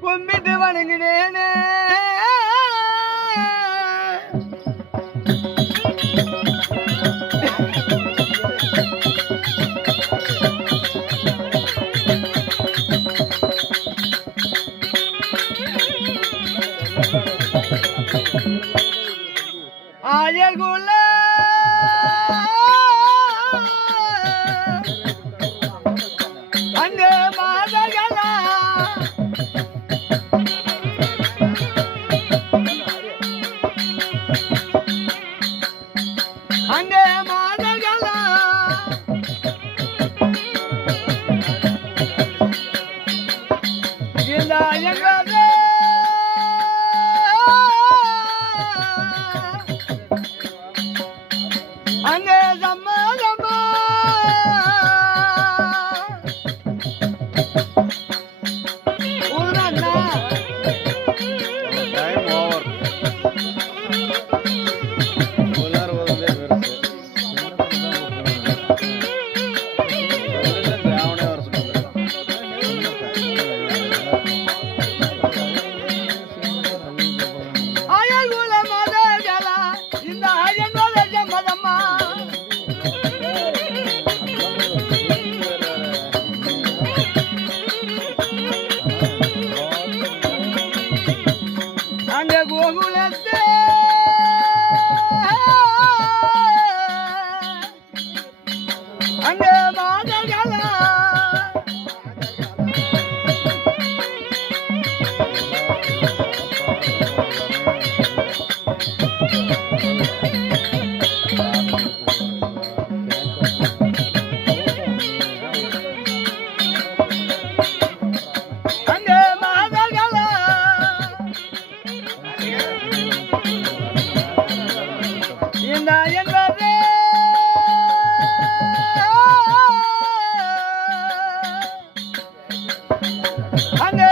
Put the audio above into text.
கும்பிட்டு வணங்கினேனே ஆயகுல அந்த மாதகளா அந்த மாதகளா இந்த எங்களே அங்கே சம்மதமா உள்வண்ணா டைம் ஓவர் உள்ளார ஓடுதே பெருசு அவனே வர சொல்லிருக்கான் அயல்குல மதகளா இந்த அயல்குல சம்மதமா அங்க கோகுலத்தே அங்க மாதகளா அங்க மாதகளா இந்த என்பதே அங்கே